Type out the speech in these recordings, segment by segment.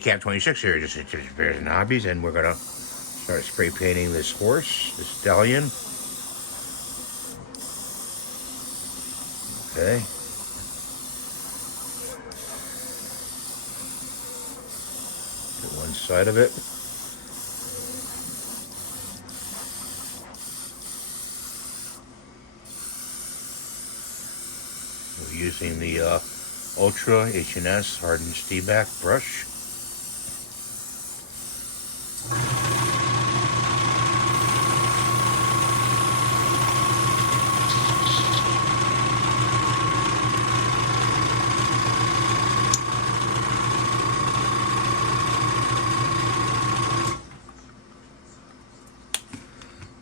Cap 26 here, just Bears and Hobbies, and we're gonna start spray painting this horse, this stallion. Okay. Get one side of it. We're using the Ultra H&S hardened steelback brush.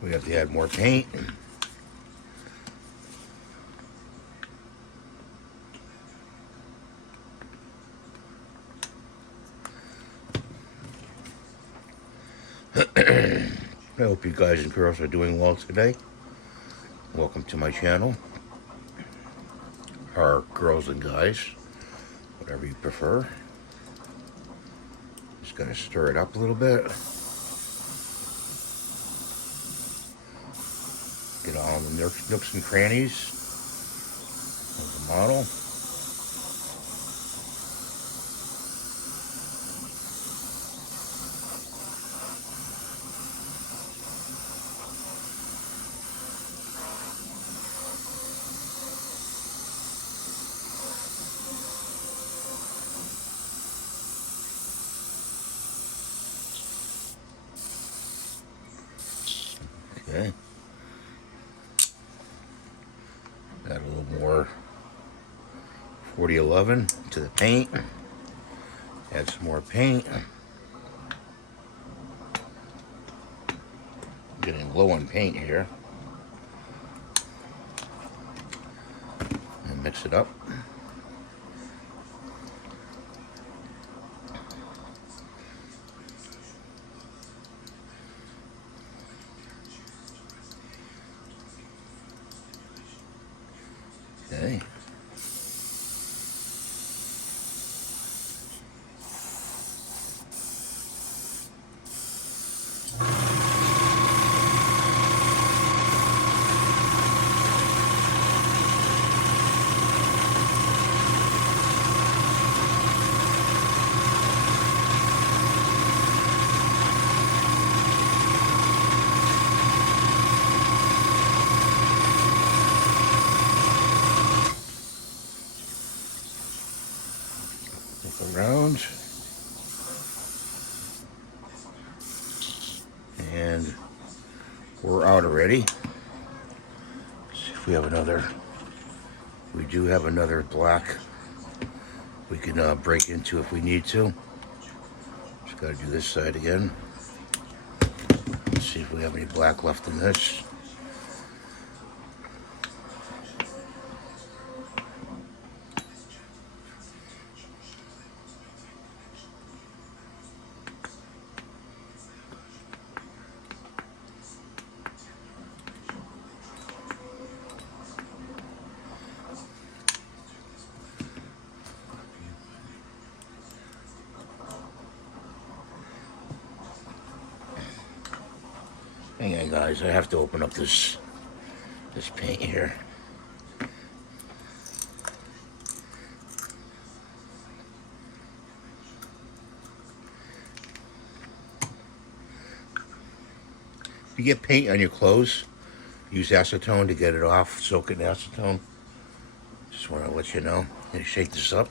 We have to add more paint. I hope you guys and girls are doing well today. Welcome to my channel. Or girls and guys, whatever you prefer. Just gonna stir it up a little bit. Get all the nooks and crannies of the model. Okay. Add a little more 4011 to the paint. Add some more paint. Getting low on paint here. And mix it up. Okay. Around, and we're out already. Let's see if we have another. We do have another black we can break into if we need to. Just got to do this side again. Let's see if we have any black left in this. Hang on, guys. I have to open up this paint here. If you get paint on your clothes, use acetone to get it off. Soak it in acetone. Just want to let you know. And shake this up.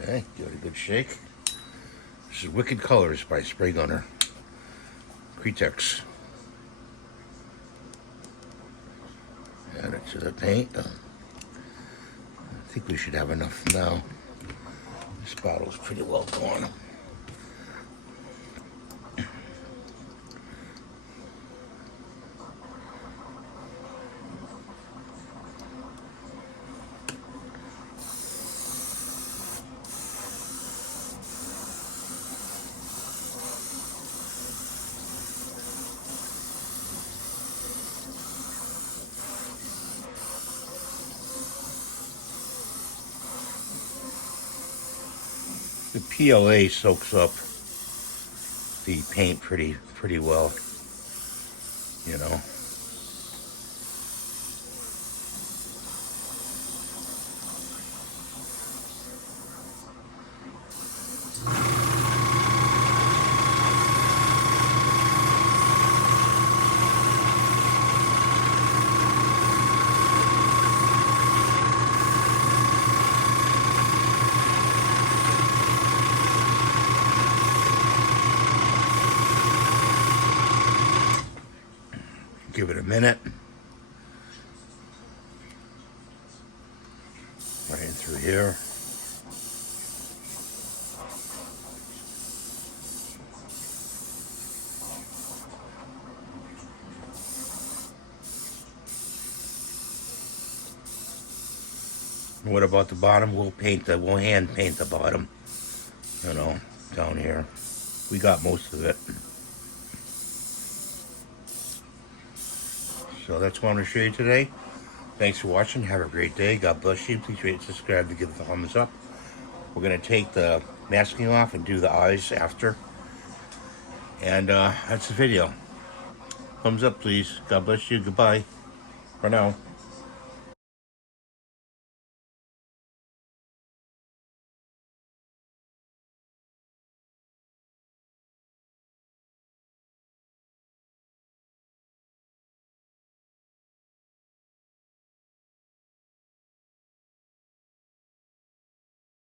Okay, give it a good shake. This is Wicked Colors by Spray Gunner. Cretex. Add it to the paint. I think we should have enough now. This bottle's pretty well gone. The PLA soaks up the paint pretty well, you know. Give it a minute. Right in through here. What about the bottom? We'll hand paint the bottom, you know, down here. We got most of it. So that's what I'm going to show you today. Thanks for watching. Have a great day. God bless you. Please rate and subscribe to give the thumbs up. We're going to take the masking off and do the eyes after. And that's the video. Thumbs up, please. God bless you. Goodbye for now.